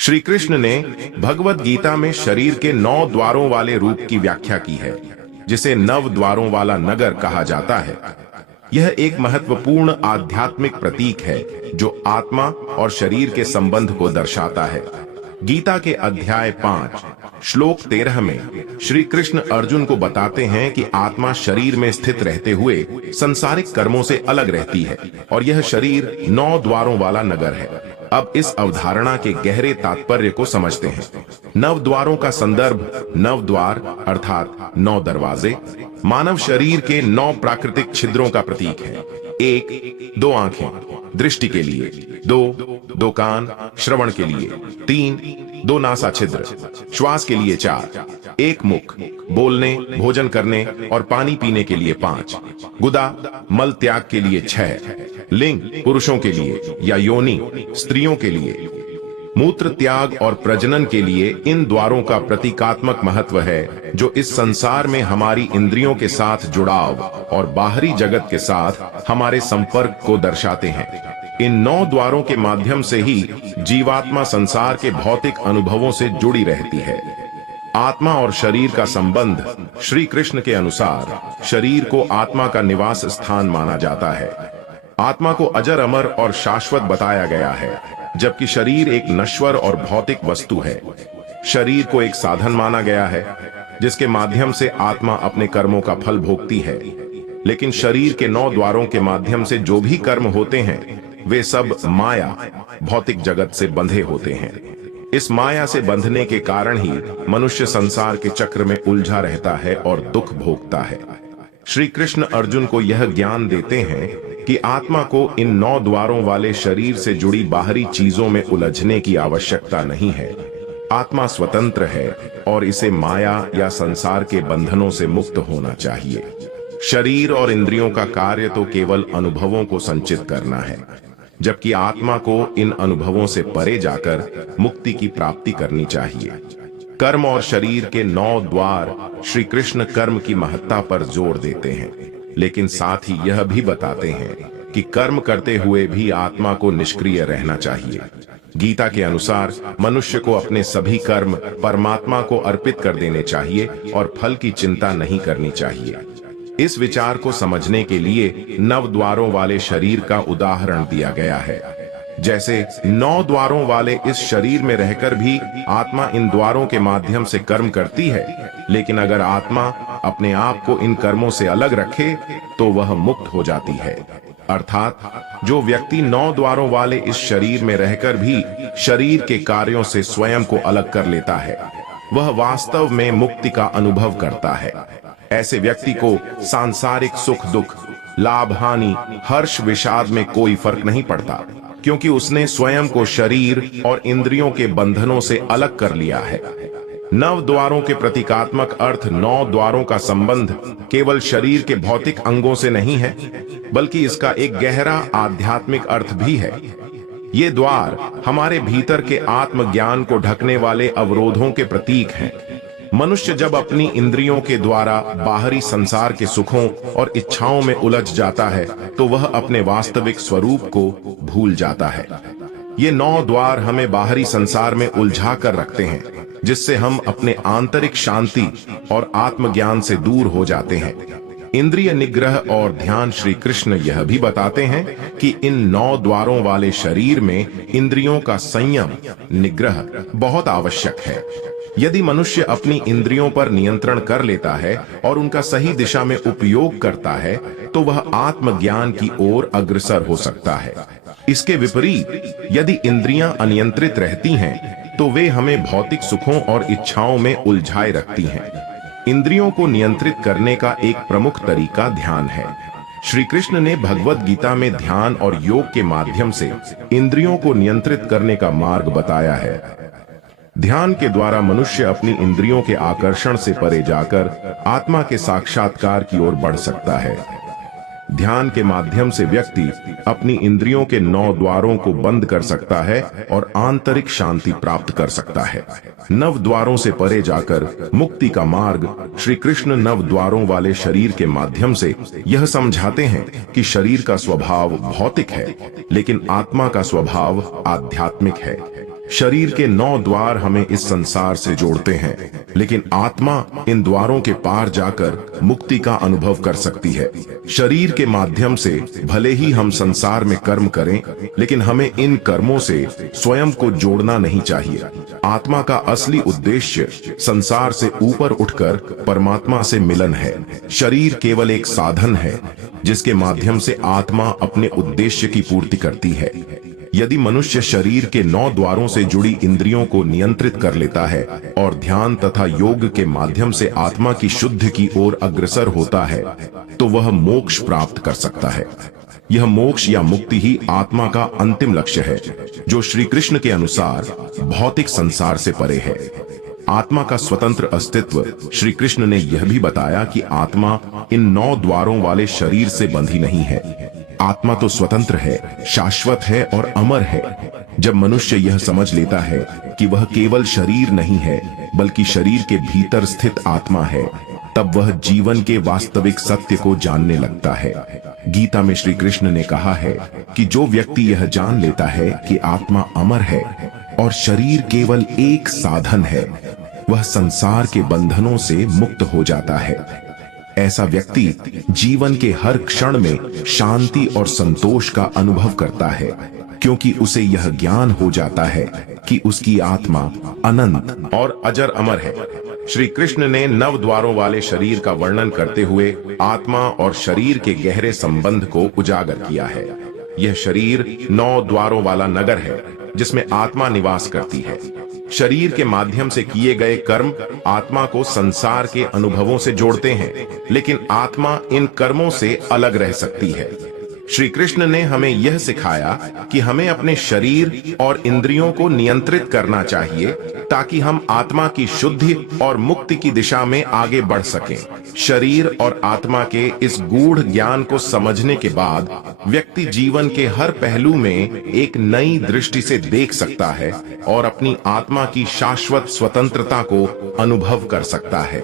श्री कृष्ण ने भगवत गीता में शरीर के 9 द्वारों वाले रूप की व्याख्या की है, जिसे 9 द्वारों वाला नगर कहा जाता है। यह एक महत्वपूर्ण आध्यात्मिक प्रतीक है जो आत्मा और शरीर के संबंध को दर्शाता है। गीता के अध्याय 5 श्लोक 13 में श्री कृष्ण अर्जुन को बताते हैं कि आत्मा शरीर में स्थित रहते हुए संसारिक कर्मों से अलग रहती है और यह शरीर 9 द्वारों वाला नगर है। अब इस अवधारणा के गहरे तात्पर्य को समझते हैं। 9 द्वारों का संदर्भ 9 द्वार अर्थात 9 दरवाजे मानव शरीर के 9 प्राकृतिक छिद्रों का प्रतीक है। 1 2 आंखें दृष्टि के लिए, 2 कान श्रवण के लिए, 3 2 नासा छिद्र श्वास के लिए, 4 1 मुख बोलने भोजन करने और पानी पीने के लिए, 5 गुदा मल त्याग के लिए, 6 लिंग पुरुषों के लिए या योनि स्त्रियों के लिए, मूत्र त्याग और प्रजनन के लिए इन द्वारों का प्रतीकात्मक महत्व है जो इस संसार में हमारी इंद्रियों के साथ जुड़ाव और बाहरी जगत के साथ हमारे संपर्क को दर्शाते हैं। इन 9 द्वारों के माध्यम से ही जीवात्मा संसार के भौतिक अनुभवों से जुड़ी रहती है। आत्मा और शरीर का संबंध श्री कृष्ण के अनुसार शरीर को आत्मा का निवास स्थान माना जाता है। आत्मा को अजर अमर और शाश्वत बताया गया है, जबकि शरीर एक नश्वर और भौतिक वस्तु है। शरीर को एक साधन माना गया है जिसके माध्यम से आत्मा अपने कर्मों का फल भोगती है, लेकिन शरीर के 9 द्वारों के माध्यम से जो भी कर्म होते हैं वे सब माया भौतिक जगत से बंधे होते हैं। इस माया से बंधने के कारण ही मनुष्य संसार के चक्र में उलझा रहता है और दुख भोगता है। श्री कृष्ण अर्जुन को यह ज्ञान देते हैं कि आत्मा को इन 9 द्वारों वाले शरीर से जुड़ी बाहरी चीजों में उलझने की आवश्यकता नहीं है। आत्मा स्वतंत्र है और इसे माया या संसार के बंधनों से मुक्त होना चाहिए। शरीर और इंद्रियों का कार्य तो केवल अनुभवों को संचित करना है, जबकि आत्मा को इन अनुभवों से परे जाकर मुक्ति की प्राप्ति करनी चाहिए। कर्म और शरीर के 9 द्वार श्री कृष्ण कर्म की महत्ता पर जोर देते हैं, लेकिन साथ ही यह भी बताते हैं कि कर्म करते हुए भी आत्मा को निष्क्रिय रहना चाहिए। गीता के अनुसार मनुष्य को अपने सभी कर्म परमात्मा को अर्पित कर देने चाहिए और फल की चिंता नहीं करनी चाहिए। इस विचार को समझने के लिए 9 द्वारों वाले शरीर का उदाहरण दिया गया है। जैसे 9 द्वारों वाले इस शरीर में रहकर भी आत्मा इन द्वारों के माध्यम से कर्म करती है, लेकिन अगर आत्मा अपने आप को इन कर्मों से अलग रखे तो वह मुक्त हो जाती है। अर्थात जो व्यक्ति 9 द्वारों वाले इस शरीर में रहकर भी शरीर के कार्यों से स्वयं को अलग कर लेता है, वह वास्तव में मुक्ति का अनुभव करता है। ऐसे व्यक्ति को सांसारिक सुख दुख लाभ हानि हर्ष विषाद में कोई फर्क नहीं पड़ता, क्योंकि उसने स्वयं को शरीर और इंद्रियों के बंधनों से अलग कर लिया है। 9 द्वारों के प्रतीकात्मक अर्थ 9 द्वारों का संबंध केवल शरीर के भौतिक अंगों से नहीं है, बल्कि इसका एक गहरा आध्यात्मिक अर्थ भी है। ये द्वार हमारे भीतर के आत्मज्ञान को ढकने वाले अवरोधों के प्रतीक हैं। मनुष्य जब अपनी इंद्रियों के द्वारा बाहरी संसार के सुखों और इच्छाओं में उलझ जाता है तो वह अपने वास्तविक स्वरूप को भूल जाता है। ये 9 द्वार हमें बाहरी संसार में उलझा कर रखते हैं, जिससे हम अपने आंतरिक शांति और आत्मज्ञान से दूर हो जाते हैं। इंद्रिय निग्रह और ध्यान श्री कृष्ण यह भी बताते हैं कि इन 9 द्वारों वाले शरीर में इंद्रियों का संयम निग्रह बहुत आवश्यक है। यदि मनुष्य अपनी इंद्रियों पर नियंत्रण कर लेता है और उनका सही दिशा में उपयोग करता है तो वह आत्मज्ञान की ओर अग्रसर हो सकता है। इसके विपरीत यदि इंद्रियां अनियंत्रित रहती हैं तो वे हमें भौतिक सुखों और इच्छाओं में उलझाए रखती हैं। इंद्रियों को नियंत्रित करने का एक प्रमुख तरीका ध्यान है। श्री कृष्ण ने भगवत गीता में ध्यान और योग के माध्यम से इंद्रियों को नियंत्रित करने का मार्ग बताया है। ध्यान के द्वारा मनुष्य अपनी इंद्रियों के आकर्षण से परे जाकर आत्मा के साक्षात्कार की ओर बढ़ सकता है। ध्यान के माध्यम से व्यक्ति अपनी इंद्रियों के 9 द्वारों को बंद कर सकता है और आंतरिक शांति प्राप्त कर सकता है। 9 द्वारों से परे जाकर मुक्ति का मार्ग श्री कृष्ण 9 द्वारों वाले शरीर के माध्यम से यह समझाते हैं कि शरीर का स्वभाव भौतिक है, लेकिन आत्मा का स्वभाव आध्यात्मिक है। शरीर के 9 द्वार हमें इस संसार से जोड़ते हैं, लेकिन आत्मा इन द्वारों के पार जाकर मुक्ति का अनुभव कर सकती है। शरीर के माध्यम से भले ही हम संसार में कर्म करें, लेकिन हमें इन कर्मों से स्वयं को जोड़ना नहीं चाहिए। आत्मा का असली उद्देश्य संसार से ऊपर उठकर परमात्मा से मिलन है। शरीर केवल एक साधन है जिसके माध्यम से आत्मा अपने उद्देश्य की पूर्ति करती है। यदि मनुष्य शरीर के 9 द्वारों से जुड़ी इंद्रियों को नियंत्रित कर लेता है और ध्यान तथा योग के माध्यम से आत्मा की शुद्धि की ओर अग्रसर होता है, तो वह मोक्ष प्राप्त कर सकता है। यह मोक्ष या मुक्ति ही आत्मा का अंतिम लक्ष्य है, जो श्री कृष्ण के अनुसार भौतिक संसार से परे है। आत्मा का स्वतंत्र अस्तित्व श्री कृष्ण ने यह भी बताया कि आत्मा इन 9 द्वारों वाले शरीर से बंधी नहीं है। आत्मा तो स्वतंत्र है, शाश्वत है और अमर है। जब मनुष्य यह समझ लेता है कि वह केवल शरीर नहीं है, बल्कि शरीर के भीतर स्थित आत्मा है, तब वह जीवन के वास्तविक सत्य को जानने लगता है। गीता में श्री कृष्ण ने कहा है कि जो व्यक्ति यह जान लेता है कि आत्मा अमर है और शरीर केवल एक साधन है, वह संसार के बंधनों से मुक्त हो जाता है। ऐसा व्यक्ति जीवन के हर क्षण में शांति और संतोष का अनुभव करता है, क्योंकि उसे यह ज्ञान हो जाता है कि उसकी आत्मा अनंत और अजर अमर है। श्री कृष्ण ने 9 द्वारों वाले शरीर का वर्णन करते हुए आत्मा और शरीर के गहरे संबंध को उजागर किया है। यह शरीर 9 द्वारों वाला नगर है जिसमें आत्मा निवास करती है। शरीर के माध्यम से किए गए कर्म आत्मा को संसार के अनुभवों से जोड़ते हैं, लेकिन आत्मा इन कर्मों से अलग रह सकती है। श्री कृष्ण ने हमें यह सिखाया कि हमें अपने शरीर और इंद्रियों को नियंत्रित करना चाहिए, ताकि हम आत्मा की शुद्धि और मुक्ति की दिशा में आगे बढ़ सकें। शरीर और आत्मा के इस गूढ़ ज्ञान को समझने के बाद व्यक्ति जीवन के हर पहलू में एक नई दृष्टि से देख सकता है और अपनी आत्मा की शाश्वत स्वतंत्रता को अनुभव कर सकता है।